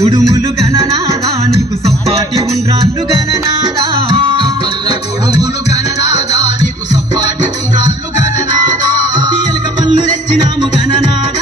కుడుములు గణనాదా నీకు సప్పాటి ఉండ్రాళ్ళు గణనాదా కుడుములు గణనాదా నీకు సప్పాటి ఉండ్రాళ్ళు గణనాదా ఎలుక పళ్ళు తెచ్చినాము గణనాదా